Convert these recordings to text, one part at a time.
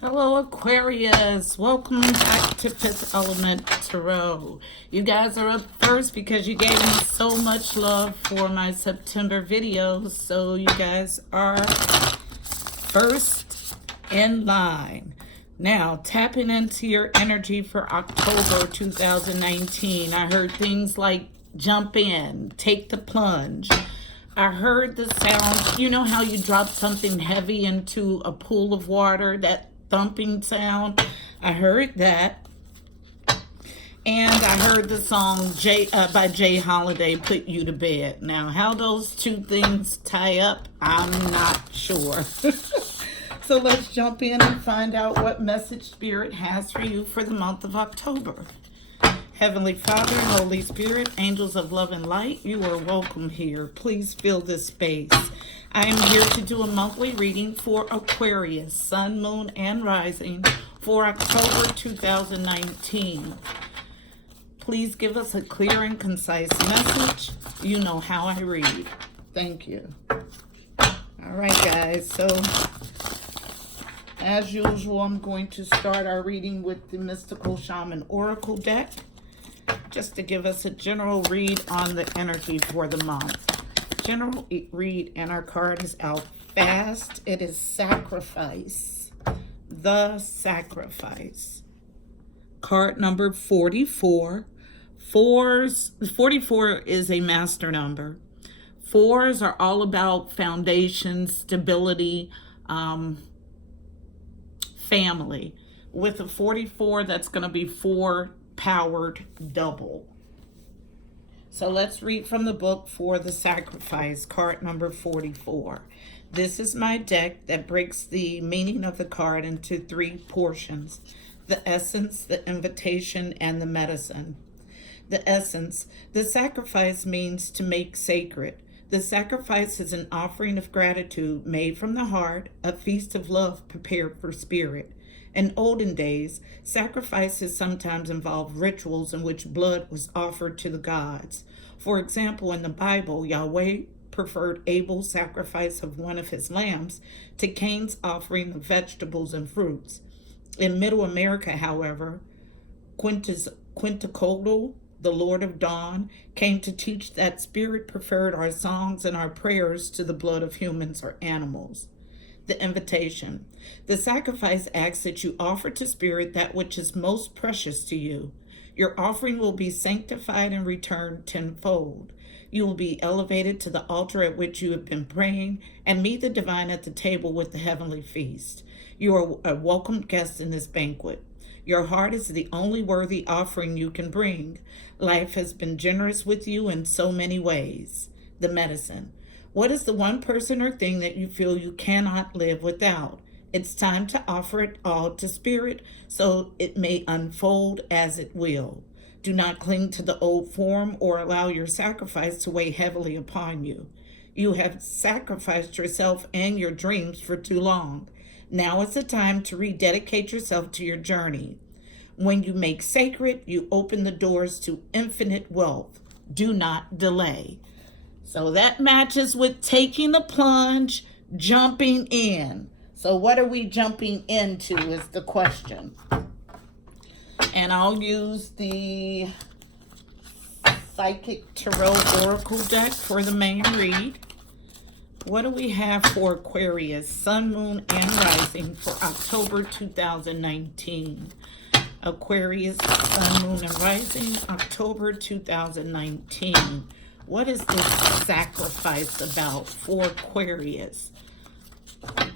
Hello, Aquarius. Welcome back to Fifth Element Tarot. You guys are up first because you gave me so much love for my September videos. So you guys are first in line. Now, tapping into your energy for October 2019. I heard things like jump in, take the plunge. I heard the sound, you know how you drop something heavy into a pool of water, that thumping sound? I heard that. And I heard the song by Jay Holiday, Put You to Bed. Now, how those two things tie up, I'm not sure. So let's jump in and find out what message Spirit has for you for the month of October. Heavenly Father, Holy Spirit, angels of love and light, you are welcome here. Please fill this space. I am here to do a monthly reading for Aquarius, Sun, Moon, and Rising for October 2019. Please give us a clear and concise message. You know how I read. Thank you. All right, guys. So, as usual, I'm going to start our reading with the Mystical Shaman Oracle deck, just to give us a general read on the energy for the month. General read, and our card is out fast. It is Sacrifice. The Sacrifice. Card number 44. 44 is a master number. Fours are all about foundation, stability, family. With a 44, that's going to be 4 powered double. So let's read from the book for the Sacrifice, card number 44. This is my deck that breaks the meaning of the card into 3 portions: the essence, the invitation, and the medicine. The essence: the sacrifice means to make sacred. The sacrifice is an offering of gratitude made from the heart, a feast of love prepared for spirit. In olden days, sacrifices sometimes involved rituals in which blood was offered to the gods. For example, in the Bible, Yahweh preferred Abel's sacrifice of one of his lambs to Cain's offering of vegetables and fruits. In Middle America, however, Quetzalcoatl, the Lord of Dawn, came to teach that spirit preferred our songs and our prayers to the blood of humans or animals. The invitation: the sacrifice asks that you offer to spirit that which is most precious to you. Your offering will be sanctified and returned tenfold. You will be elevated to the altar at which you have been praying and meet the divine at the table with the heavenly feast. You are a welcomed guest in this banquet. Your heart is the only worthy offering you can bring. Life has been generous with you in so many ways. The medicine: what is the one person or thing that you feel you cannot live without? It's time to offer it all to Spirit so it may unfold as it will. Do not cling to the old form or allow your sacrifice to weigh heavily upon you. You have sacrificed yourself and your dreams for too long. Now is the time to rededicate yourself to your journey. When you make sacred, you open the doors to infinite wealth. Do not delay. So that matches with taking the plunge, jumping in. So what are we jumping into is the question. And I'll use the Psychic Tarot Oracle deck for the main read. What do we have for Aquarius, Sun, Moon, and Rising for October 2019? Aquarius, Sun, Moon, and Rising, October 2019. What is this sacrifice about for Aquarius?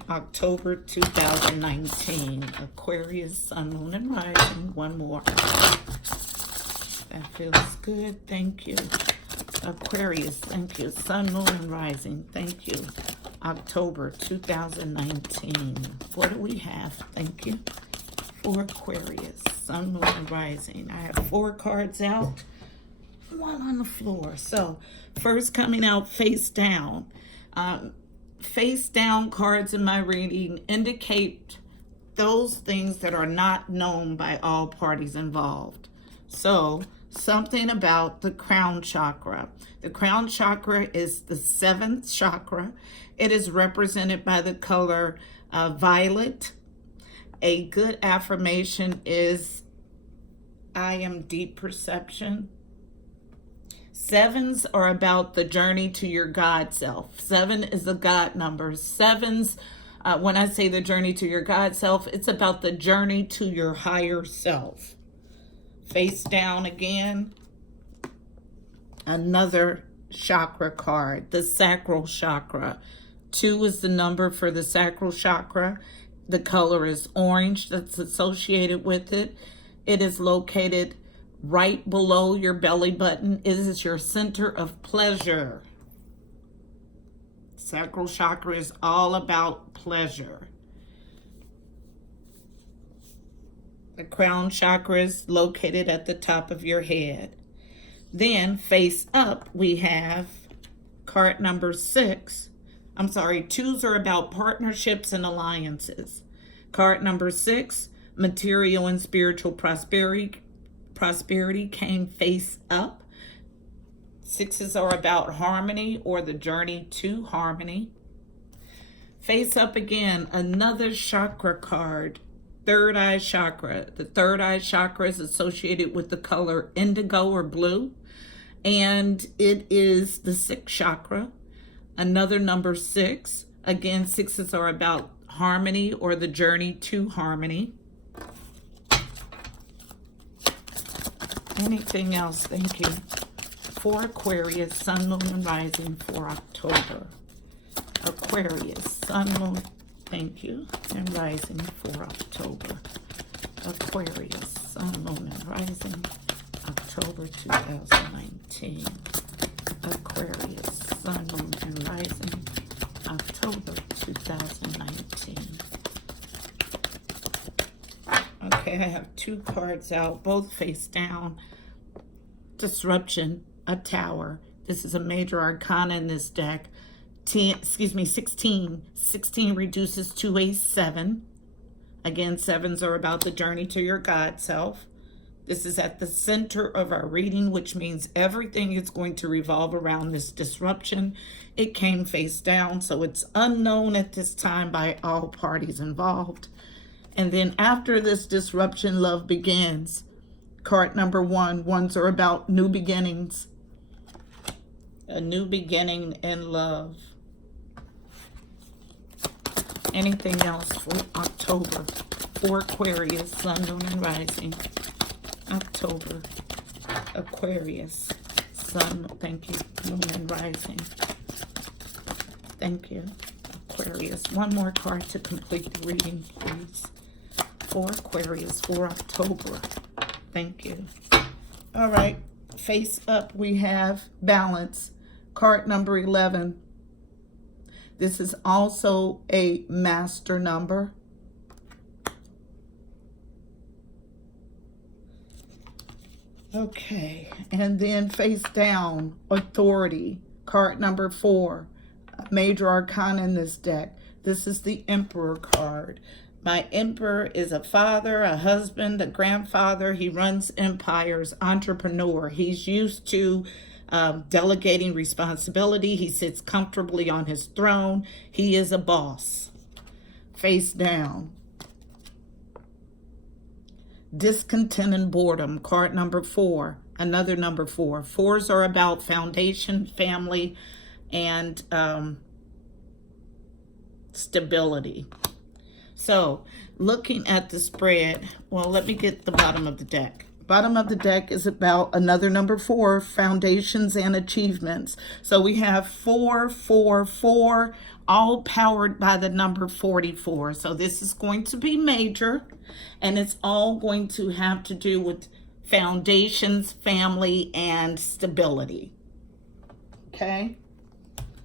October 2019. Aquarius, Sun, Moon, and Rising. One more. That feels good. Thank you. Aquarius, thank you. Sun, Moon, and Rising. Thank you. October 2019. What do we have? Thank you. For Aquarius, Sun, Moon, and Rising. I have 4 cards out, 1 on the floor. So first, coming out face down. Face down cards in my reading indicate those things that are not known by all parties involved. So something about the crown chakra. The crown chakra is the 7th chakra. It is represented by the color violet. A good affirmation is, I am deep perception. Sevens are about the journey to your God self. 7 is a God number. Sevens, when I say the journey to your God self, it's about the journey to your higher self. Face down again. Another chakra card, the sacral chakra. 2 is the number for the sacral chakra. The color is orange that's associated with it. It is located right below your belly button. It is your center of pleasure. Sacral chakra is all about pleasure. The crown chakra is located at the top of your head. Then face up, we have card number 6. I'm sorry, 2s are about partnerships and alliances. Card number 6, material and spiritual prosperity came face up. 6s are about harmony or the journey to harmony. Face up again, another chakra card, third eye chakra. The third eye chakra is associated with the color indigo or blue, and it is the 6th chakra. Another number 6. Again, 6s are about harmony or the journey to harmony. Anything else? Thank you. For Aquarius, Sun, Moon, and Rising for October. Aquarius, Sun, Moon, thank you, and Rising for October. Aquarius, Sun, Moon, and Rising, October 2019. Aquarius, Sun, Moon, and Rising, October 2019. Okay, I have 2 cards out, both face down. Disruption, a tower. This is a major arcana in this deck. 16. 16 reduces to a 7. Again, 7s are about the journey to your God self. This is at the center of our reading, which means everything is going to revolve around this disruption. It came face down, so it's unknown at this time by all parties involved. And then after this disruption, love begins. Card number 1. 1s are about new beginnings. A new beginning in love. Anything else for October? For Aquarius, Sun, Moon, and Rising. October. Aquarius, Sun, thank you, Moon, and Rising. Thank you. Aquarius. One more card to complete the reading, please. For Aquarius, for October. Thank you. All right. Face up, we have balance. Card number 11. This is also a master number. Okay. And then face down, authority. Card number 4. A major arcana in this deck. This is the Emperor card. My Emperor is a father, a husband, a grandfather. He runs empires, entrepreneur. He's used to delegating responsibility. He sits comfortably on his throne. He is a boss. Face down. Discontent and boredom. Card number 4. Another number 4. 4s are about foundation, family, and stability. So, looking at the spread, well, let me get the bottom of the deck. Bottom of the deck is about another number 4, foundations and achievements. So we have 4, 4, 4, all powered by the number 44. So this is going to be major, and it's all going to have to do with foundations, family, and stability. Okay?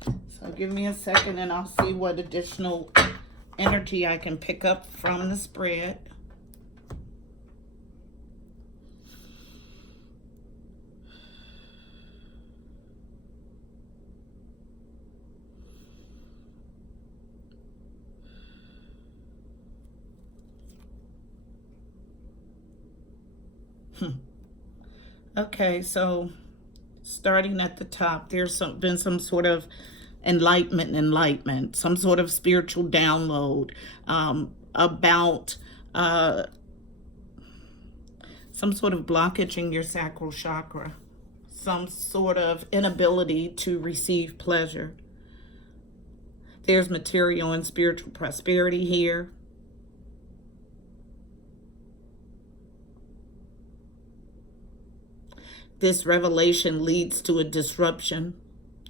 So give me a second and I'll see what additional energy I can pick up from the spread. Okay, so starting at the top, there's been some sort of enlightenment, some sort of spiritual download about some sort of blockage in your sacral chakra, some sort of inability to receive pleasure. There's material and spiritual prosperity here. This revelation leads to a disruption,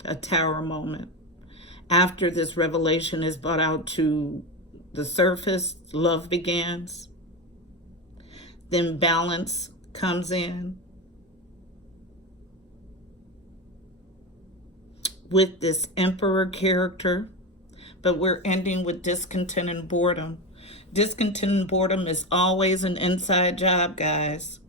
a tower moment. After this revelation is brought out to the surface, love begins. Then balance comes in. With this Emperor character, but we're ending with discontent and boredom. Discontent and boredom is always an inside job, guys.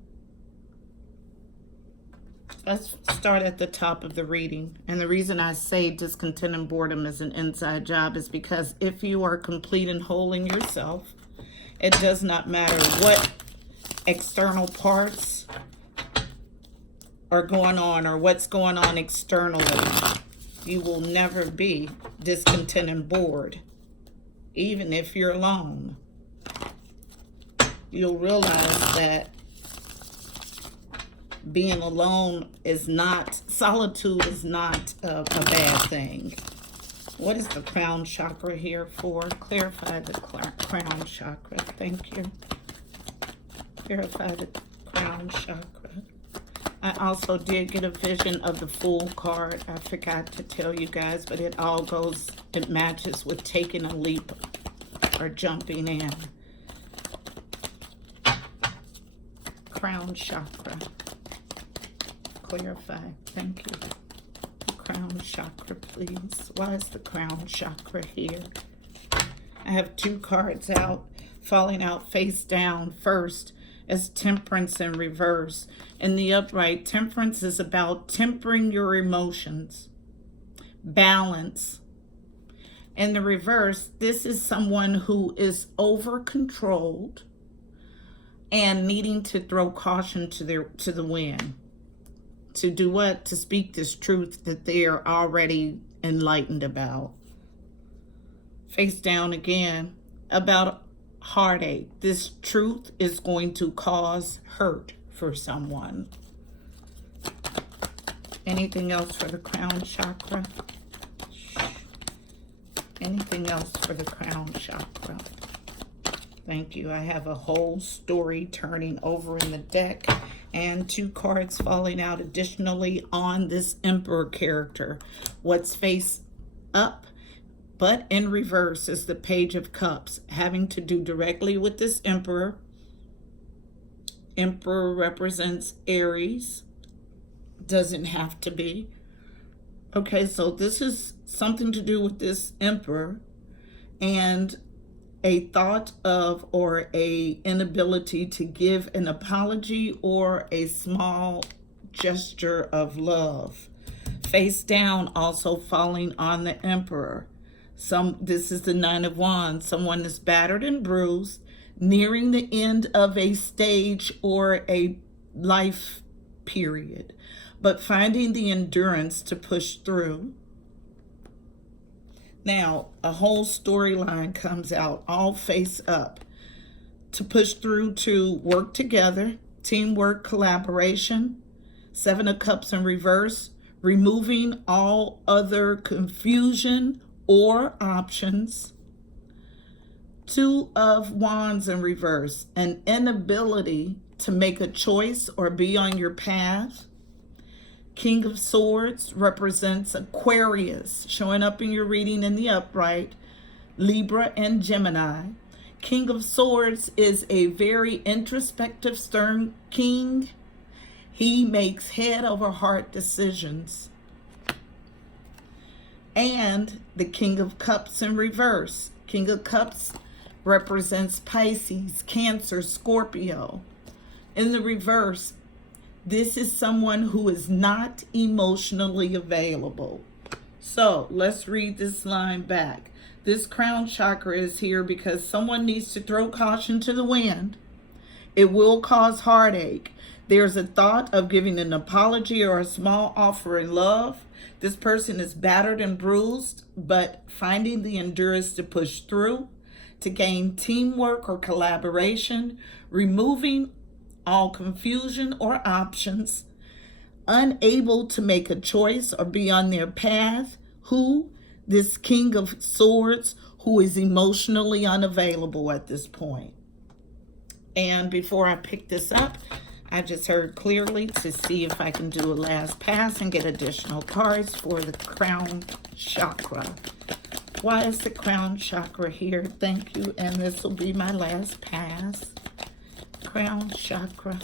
Let's start at the top of the reading. And the reason I say discontent and boredom is an inside job is because if you are complete and whole in yourself, it does not matter what external parts are going on or what's going on externally. You will never be discontent and bored, even if you're alone. You'll realize that being alone is not, solitude is not a bad thing. What is the crown chakra here for? Clarify the crown chakra. Thank you. Clarify the crown chakra. I also did get a vision of the Fool card. I forgot to tell you guys, but it all goes, it matches with taking a leap or jumping in. Crown chakra. Clarify. Thank you. Crown chakra, please. Why is the crown chakra here? I have two cards out, falling out face down. First as Temperance in reverse. In the upright, Temperance is about tempering your emotions, balance. In the reverse, this is someone who is over-controlled and needing to throw caution to the wind. To do what? To speak this truth that they are already enlightened about. Face down again, about heartache. This truth is going to cause hurt for someone. Anything else for the crown chakra? Anything else for the crown chakra? Thank you. I have a whole story turning over in the deck and two cards falling out additionally on this Emperor character. What's face up but in reverse is the Page of Cups, having to do directly with this Emperor. Emperor represents Aries. Doesn't have to be. Okay, so this is something to do with this Emperor and a thought of or a inability to give an apology or a small gesture of love. Face down, also falling on the Emperor. This is the Nine of Wands. Someone is battered and bruised, nearing the end of a stage or a life period, but finding the endurance to push through. Now, a whole storyline comes out, all face up. To push through, to work together, teamwork, collaboration. Seven of Cups in reverse, removing all other confusion or options. Two of Wands in reverse, an inability to make a choice or be on your path. King of Swords represents Aquarius, showing up in your reading in the upright, Libra and Gemini. King of Swords is a very introspective, stern king. He makes head over heart decisions. And the King of Cups in reverse. King of Cups represents Pisces, Cancer, Scorpio. In the reverse, this is someone who is not emotionally available. So let's read this line back. This crown chakra is here because someone needs to throw caution to the wind. It will cause heartache. There's a thought of giving an apology or a small offer in love. This person is battered and bruised, but finding the endurance to push through. to gain teamwork or collaboration, removing all confusion or options, unable to make a choice or be on their path. Who? This King of Swords, who is emotionally unavailable at this point. And before I pick this up, I just heard clearly to see if I can do a last pass and get additional cards for the crown chakra. Why is the crown chakra here? Thank you. And this will be my last pass. Crown chakra.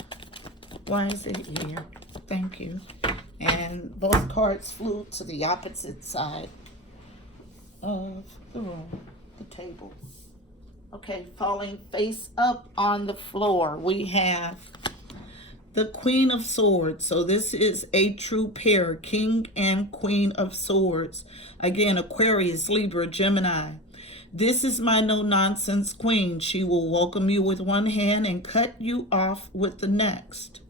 Why is it here? Thank you. And both cards flew to the opposite side of the room, the table. Okay, falling face up on the floor, we have the Queen of Swords. So this is a true pair, King and Queen of Swords. Again, Aquarius, Libra, Gemini. This is my no-nonsense queen. She will welcome you with one hand and cut you off with the next.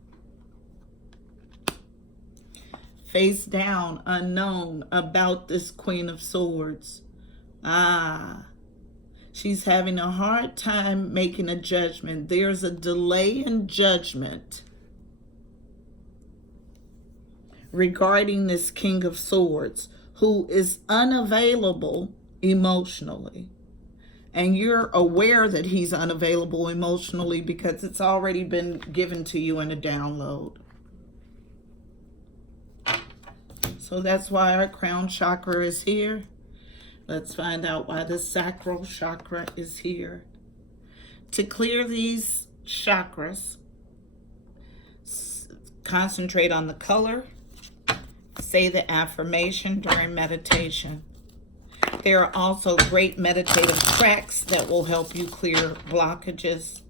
Face down, unknown about this Queen of Swords. She's having a hard time making a judgment. There's a delay in judgment regarding this King of Swords, who is unavailable emotionally. And you're aware that he's unavailable emotionally because it's already been given to you in a download. So that's why our crown chakra is here. Let's find out why the sacral chakra is here. To clear these chakras, concentrate on the color. Say the affirmation during meditation. There are also great meditative tracks that will help you clear blockages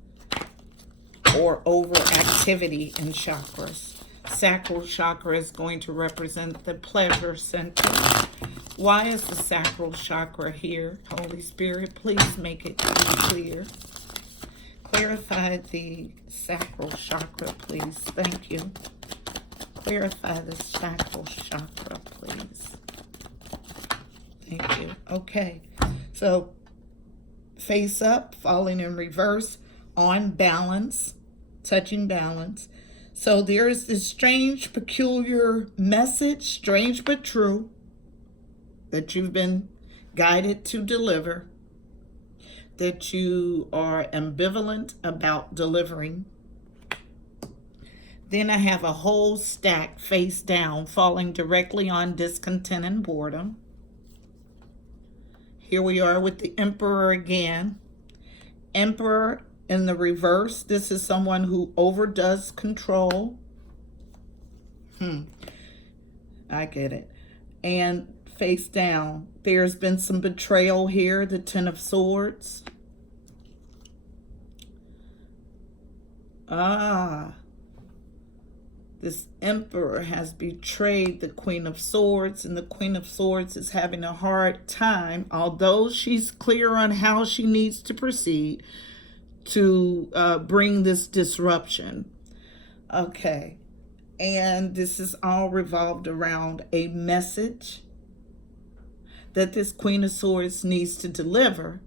or overactivity in chakras. Sacral chakra is going to represent the pleasure center. Why is the sacral chakra here? Holy Spirit, please make it clear. Clarify the sacral chakra, please. Thank you. Clarify the sacral chakra, please. Thank you. Okay. So, face up, falling in reverse, on balance, touching balance. So there is this strange, peculiar message, strange but true, that you've been guided to deliver, that you are ambivalent about delivering. Then I have a whole stack face down, falling directly on discontent and boredom. Here we are with the Emperor again. Emperor in the reverse, this is someone who overdoes control. I get it. And face down, there's been some betrayal here, the Ten of Swords. This Emperor has betrayed the Queen of Swords, and the Queen of Swords is having a hard time, although she's clear on how she needs to proceed to bring this disruption. Okay. And this is all revolved around a message that this Queen of Swords needs to deliver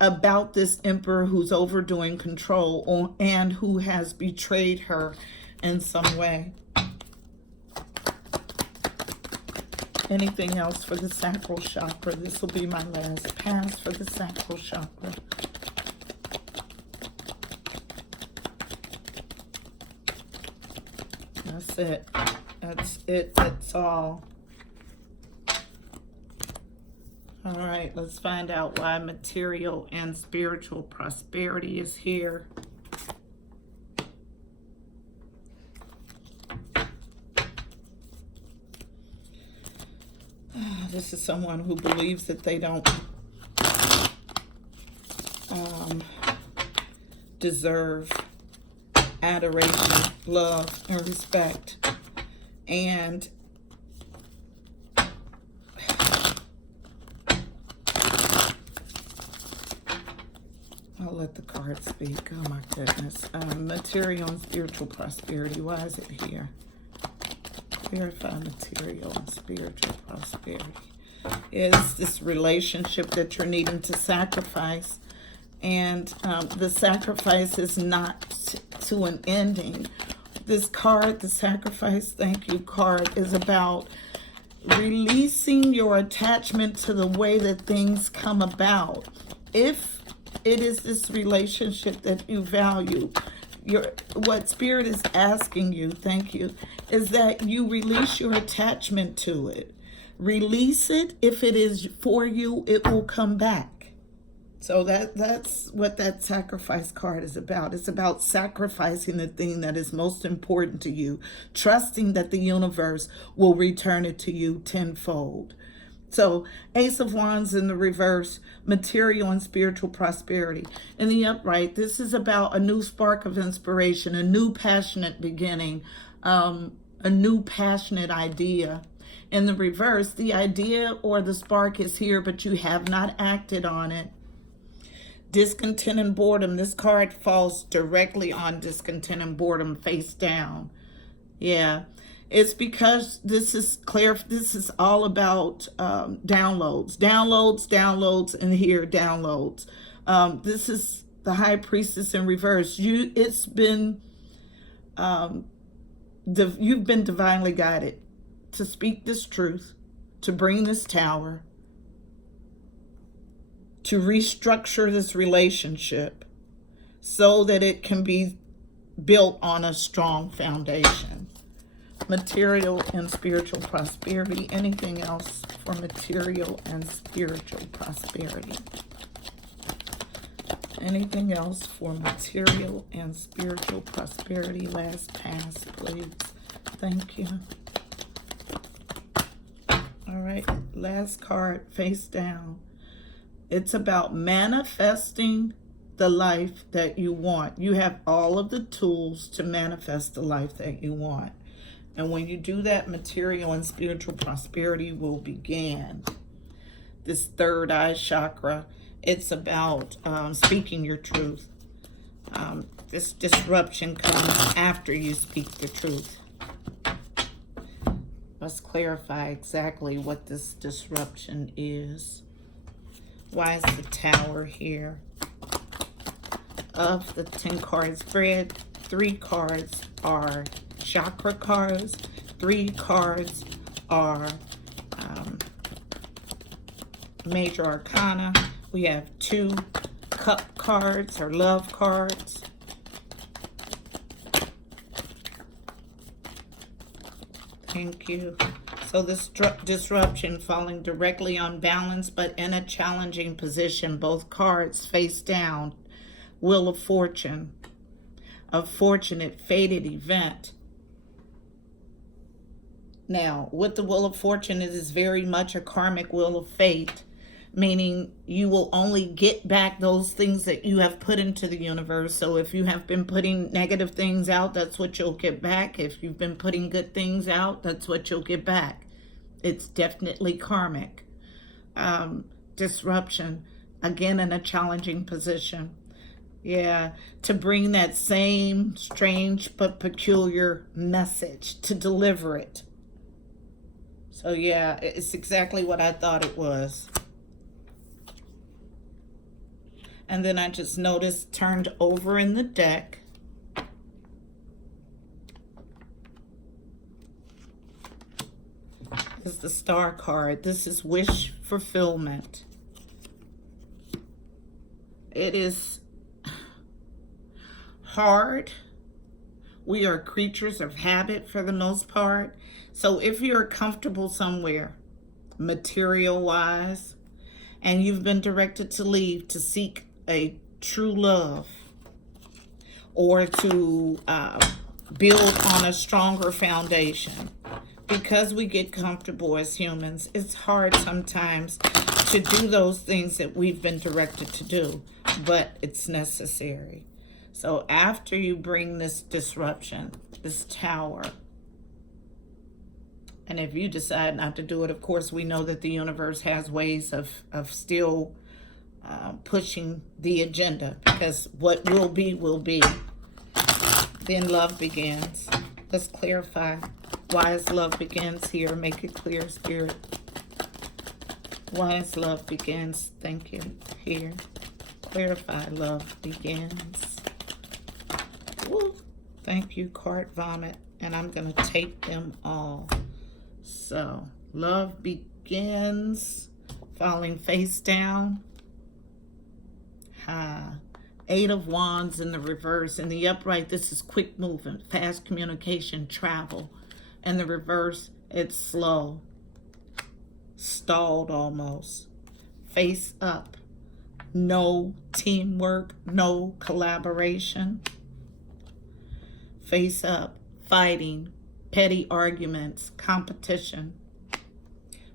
about this Emperor who's overdoing control and who has betrayed her in some way. Anything else for the sacral chakra? This will be my last pass for the sacral chakra. That's it. That's it. That's all. All right, let's find out why material and spiritual prosperity is here. This is someone who believes that they don't deserve adoration, love, and respect. And I'll let the card speak. Oh my goodness. Material and spiritual prosperity. Why is it here? Verify material and spiritual prosperity. Is this relationship that you're needing to sacrifice And the sacrifice is not to an ending. This card, the sacrifice, thank you card, is about releasing your attachment to the way that things come about. If it is this relationship that you value, what Spirit is asking you, thank you, is that you release your attachment to it. Release it. If it is for you, it will come back. So that's what that sacrifice card is about. It's about sacrificing the thing that is most important to you, trusting that the universe will return it to you tenfold. So Ace of Wands in the reverse, material and spiritual prosperity. In the upright, this is about a new spark of inspiration, a new passionate beginning, a new passionate idea. In the reverse, the idea or the spark is here, but you have not acted on it. Discontent and boredom. This card falls directly on discontent and boredom face down. Yeah. It's because this is all about downloads, and here downloads. This is the High Priestess in reverse. You've been divinely guided to speak this truth, to bring this tower, to restructure this relationship so that it can be built on a strong foundation. Material and spiritual prosperity. Anything else for material and spiritual prosperity? Anything else for material and spiritual prosperity? Last pass, please. Thank you. All right, last card, face down. It's about manifesting the life that you want. You have all of the tools to manifest the life that you want. And when you do that, material and spiritual prosperity will begin. This third eye chakra, it's about speaking your truth. This disruption comes after you speak the truth. Let's clarify exactly what this disruption is. Why is the Tower here? Of the 10 cards spread, 3 cards are chakra cards, 3 cards are major arcana. We have 2 cup cards or love cards. Thank you. So this disruption falling directly on balance, but in a challenging position. Both cards face down. Wheel of Fortune. A fortunate, fated event. Now, with the Wheel of Fortune, it is very much a karmic wheel of fate, meaning you will only get back those things that you have put into the universe. So if you have been putting negative things out, that's what you'll get back. If you've been putting good things out, that's what you'll get back. It's definitely karmic. Disruption, again in a challenging position. Yeah, to bring that same strange but peculiar message, to deliver it. So yeah, it's exactly what I thought it was. And then I just noticed turned over in the deck. This is the Star card. This is wish fulfillment. It is hard. We are creatures of habit for the most part. So if you're comfortable somewhere, material-wise, and you've been directed to leave to seek a true love or to build on a stronger foundation, because we get comfortable as humans, it's hard sometimes to do those things that we've been directed to do, but it's necessary. So after you bring this disruption, this Tower, and if you decide not to do it, of course, we know that the universe has ways of still pushing the agenda, because what will be, will be. Then love begins. Let's clarify why is love begins here. Make it clear, Spirit. Why is love begins? Thank you. Here. Clarify, love begins. Woo. Thank you, card vomit. And I'm going to take them all. So, love begins. Falling face down. Eight of Wands in the reverse. In the upright, this is quick movement, fast communication, travel. And the reverse, it's slow. Stalled almost. Face up. No teamwork, no collaboration. Face up. Fighting, petty arguments, competition.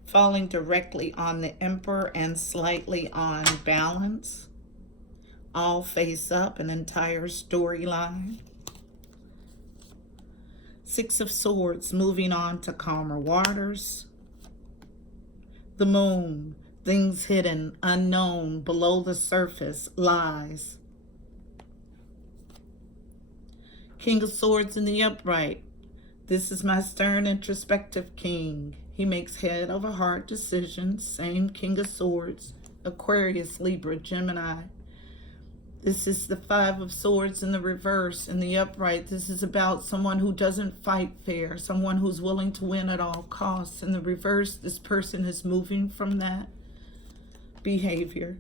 Falling directly on the Emperor and slightly on Balance. All face up, an entire storyline. Six of Swords, moving on to calmer waters. The Moon, things hidden, unknown, below the surface, lies. King of Swords in the upright. This is my stern, introspective king. He makes head over heart decisions. Same King of Swords. Aquarius, Libra, Gemini. This is the Five of Swords in the reverse. In the upright, this is about someone who doesn't fight fair. Someone who's willing to win at all costs. In the reverse, this person is moving from that behavior.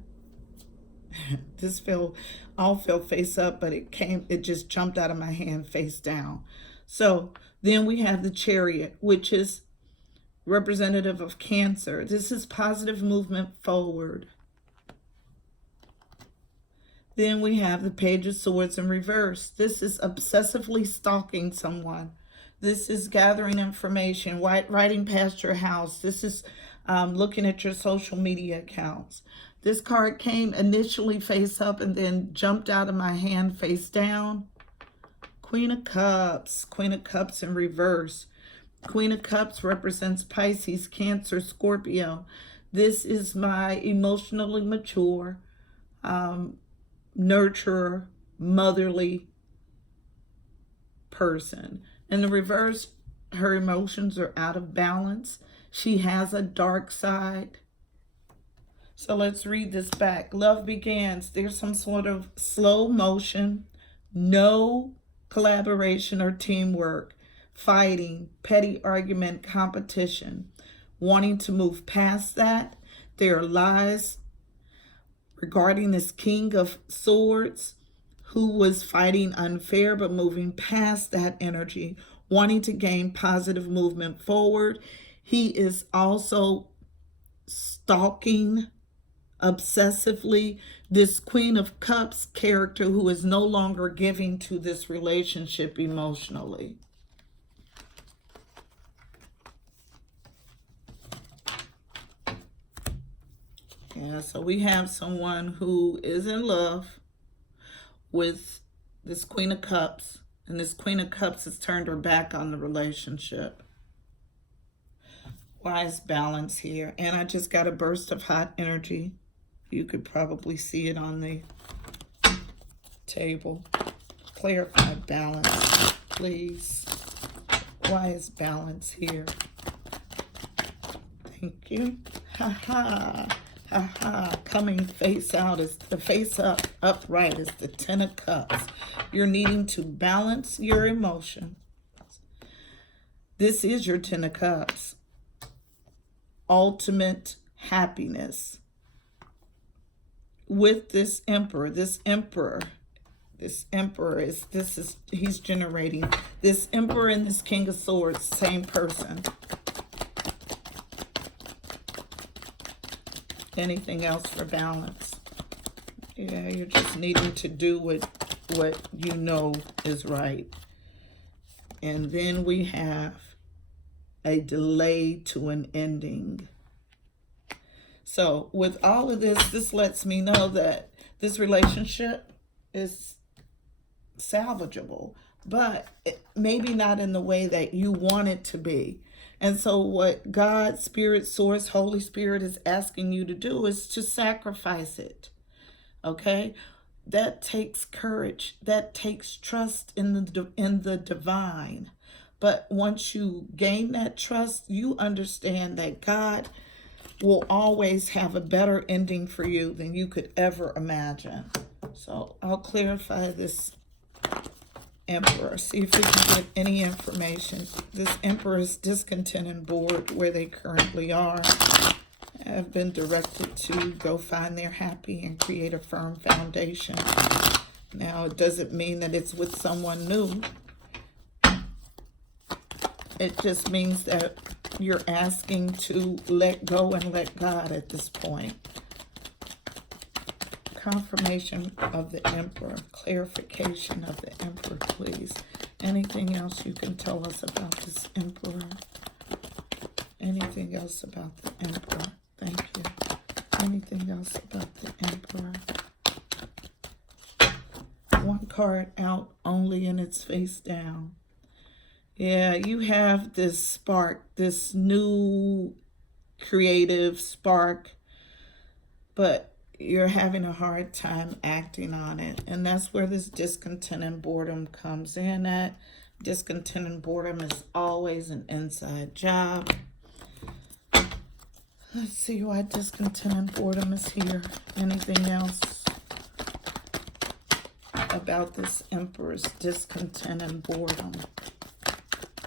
All fell face up, but it just jumped out of my hand face down. So then we have the Chariot, which is representative of Cancer. This is positive movement forward. Then we have the Page of Swords in reverse. This is obsessively stalking someone. This is gathering information, riding past your house. This is looking at your social media accounts. This card came initially face up and then jumped out of my hand face down. Queen of Cups in reverse. Queen of Cups represents Pisces, Cancer, Scorpio. This is my emotionally mature, nurturer, motherly person. In the reverse, her emotions are out of balance. She has a dark side. So let's read this back. Love begins. There's some sort of slow motion, no collaboration or teamwork, fighting, petty argument, competition, wanting to move past that. There are lies regarding this King of Swords who was fighting unfair but moving past that energy, wanting to gain positive movement forward. He is also stalking obsessively this Queen of Cups character who is no longer giving to this relationship emotionally. Yeah, so we have someone who is in love with this Queen of Cups, and this Queen of Cups has turned her back on the relationship. Why is Balance here? And I just got a burst of hot energy. You could probably see it on the table. Clarify Balance, please. Why is Balance here? Thank you. Ha ha. Ha ha. Coming face out is the face up, upright is the Ten of Cups. You're needing to balance your emotion. This is your Ten of Cups. Ultimate happiness. With this Emperor, he's generating this Emperor and this King of Swords, same person. Anything else for Balance? Yeah, you're just needing to do what you know is right. And then we have a delay to an ending. So with all of this, this lets me know that this relationship is salvageable, but maybe not in the way that you want it to be. And so what God, Spirit, Source, Holy Spirit is asking you to do is to sacrifice it. Okay? That takes courage. That takes trust in the divine. But once you gain that trust, you understand that God will always have a better ending for you than you could ever imagine. So I'll clarify this Emperor. See if we can get any information. This Emperor is discontent and bored where they currently are. Have been directed to go find their happy and create a firm foundation. Now, it doesn't mean that it's with someone new. It just means that you're asking to let go and let God at this point. Confirmation of the Emperor. Clarification of the Emperor, please. Anything else you can tell us about this Emperor? Anything else about the Emperor? Thank you. Anything else about the Emperor? One card out only and it's face down. Yeah, you have this spark, this new creative spark, but you're having a hard time acting on it. And that's where this discontent and boredom comes in at. Discontent and boredom is always an inside job. Let's see why discontent and boredom is here. Anything else about this Emperor's discontent and boredom?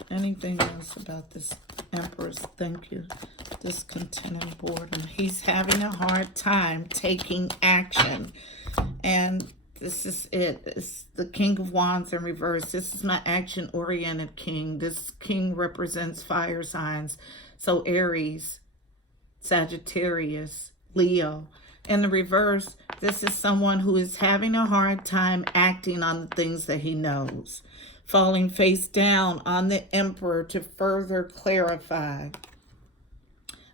Anything else about this Emperor's, thank you, discontent and boredom? He's having a hard time taking action. And this is it. It's the King of Wands in reverse. This is my action-oriented king. This king represents fire signs. So Aries, Sagittarius, Leo. In the reverse, this is someone who is having a hard time acting on the things that he knows. Falling face down on the Emperor to further clarify.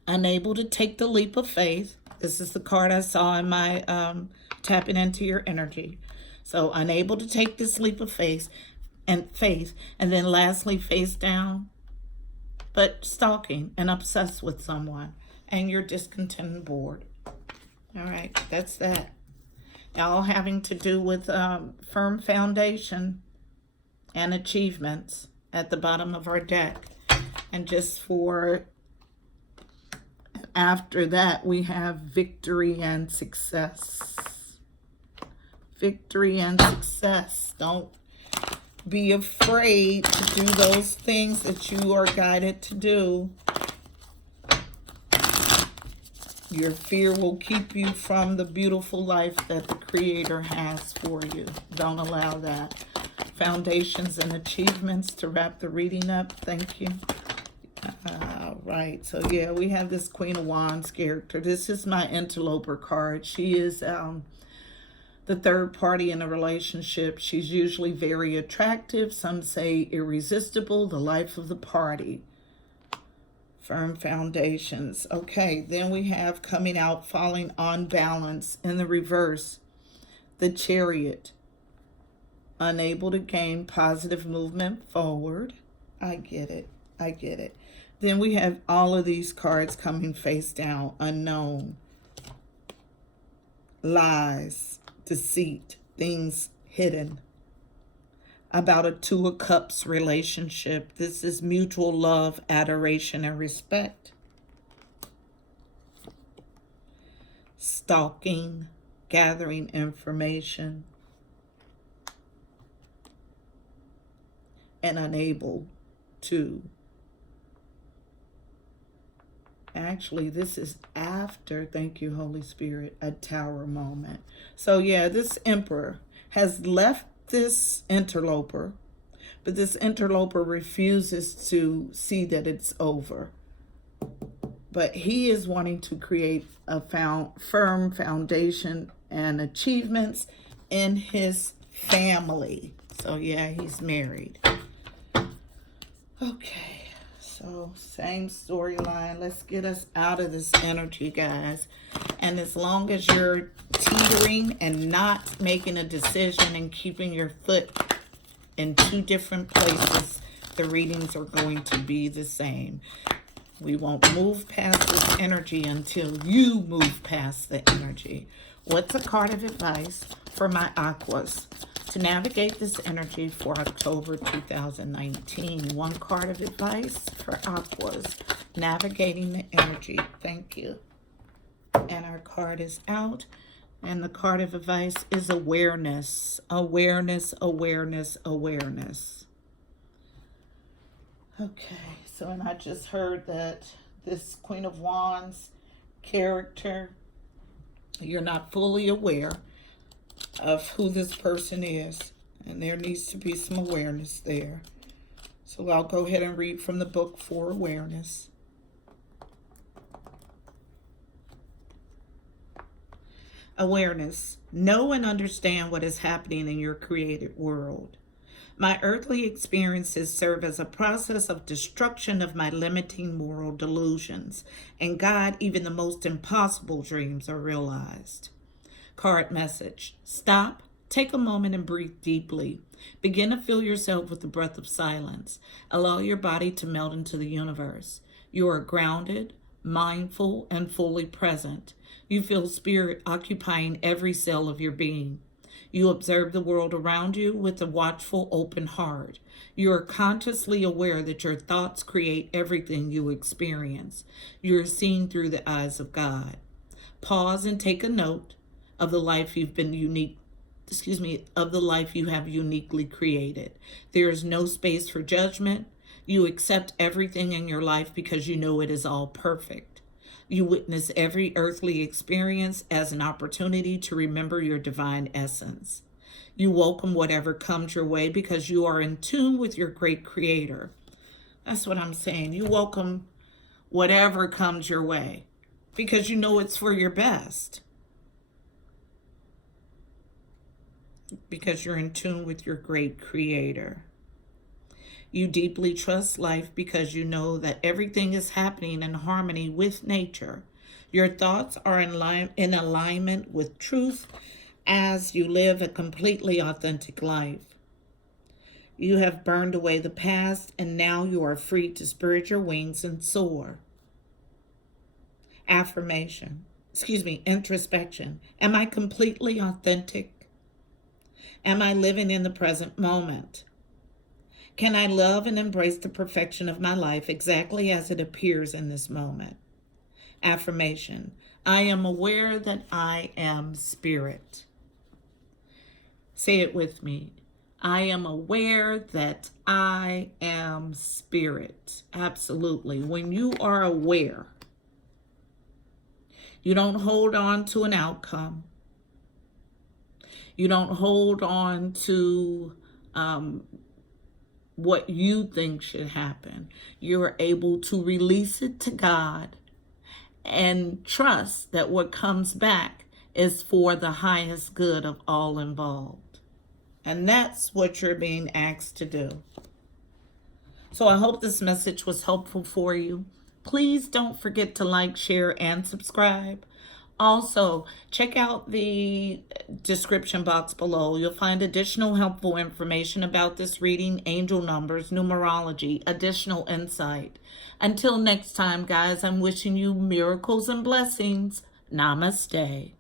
Unable to take the leap of faith. This is the card I saw in my tapping into your energy. So unable to take this leap of faith. And then lastly, face down. But stalking and obsessed with someone. And you're discontent and bored. All right, that's that. All having to do with firm foundation and achievements at the bottom of our deck. And just for after that, we have victory and success. Victory and success. Don't be afraid to do those things that you are guided to do. Your fear will keep you from the beautiful life that the Creator has for you. Don't allow that. Foundations and achievements to wrap the reading up. Thank you. Right. So, yeah, we have this Queen of Wands character. This is my interloper card. She is the third party in a relationship. She's usually very attractive. Some say irresistible, the life of the party. Firm foundations. Okay, then we have coming out, falling on balance in the reverse. The Chariot. Unable to gain positive movement forward. I get it. I get it. Then we have all of these cards coming face down. Unknown. Lies. Deceit. Things hidden. About a Two of Cups relationship. This is mutual love, adoration, and respect. Stalking, gathering information, and unable to. Actually, this is after, thank you, Holy Spirit, a Tower moment. So, yeah, this Emperor has left this interloper, but this interloper refuses to see that it's over. But he is wanting to create a firm foundation and achievements in his family. So yeah, he's married. Okay, so same storyline. Let's get us out of this energy, guys. And as long as you're teetering and not making a decision and keeping your foot in two different places, the readings are going to be the same. We won't move past this energy until you move past the energy. What's a card of advice for my Aquas to navigate this energy for October 2019? One card of advice for Aquas navigating the energy. Thank you. And our card is out. And the card of advice is awareness. Awareness, awareness, awareness. Okay, so and I just heard that this Queen of Wands character, you're not fully aware of who this person is. And there needs to be some awareness there. So I'll go ahead and read from the book for awareness. Awareness. Know and understand what is happening in your created world. My earthly experiences serve as a process of destruction of my limiting moral delusions, and God, even the most impossible dreams are realized. Card message. Stop, take a moment and breathe deeply. Begin to fill yourself with the breath of silence. Allow your body to melt into the universe. You are grounded, mindful, and fully present. You feel spirit occupying every cell of your being. You observe the world around you with a watchful, open heart. You are consciously aware that your thoughts create everything you experience. You are seen through the eyes of God. Pause and take a note of the life you've been of the life you have uniquely created. There is no space for judgment. You accept everything in your life because you know it is all perfect. You witness every earthly experience as an opportunity to remember your divine essence. You welcome whatever comes your way because you are in tune with your great creator. That's what I'm saying. You welcome whatever comes your way because you know it's for your best. Because you're in tune with your great creator. You deeply trust life because you know that everything is happening in harmony with nature. Your thoughts are in alignment with truth as you live a completely authentic life. You have burned away the past and now you are free to spread your wings and soar. Introspection. Am I completely authentic? Am I living in the present moment? Can I love and embrace the perfection of my life exactly as it appears in this moment? Affirmation. I am aware that I am spirit. Say it with me. I am aware that I am spirit. Absolutely. When you are aware, you don't hold on to an outcome. You don't hold on to what you think should happen. You're able to release it to God and trust that what comes back is for the highest good of all involved. And that's what you're being asked to do. So I hope this message was helpful for you. Please don't forget to like, share, and subscribe. Also, check out the description box below. You'll find additional helpful information about this reading, angel numbers, numerology, additional insight. Until next time, guys, I'm wishing you miracles and blessings. Namaste.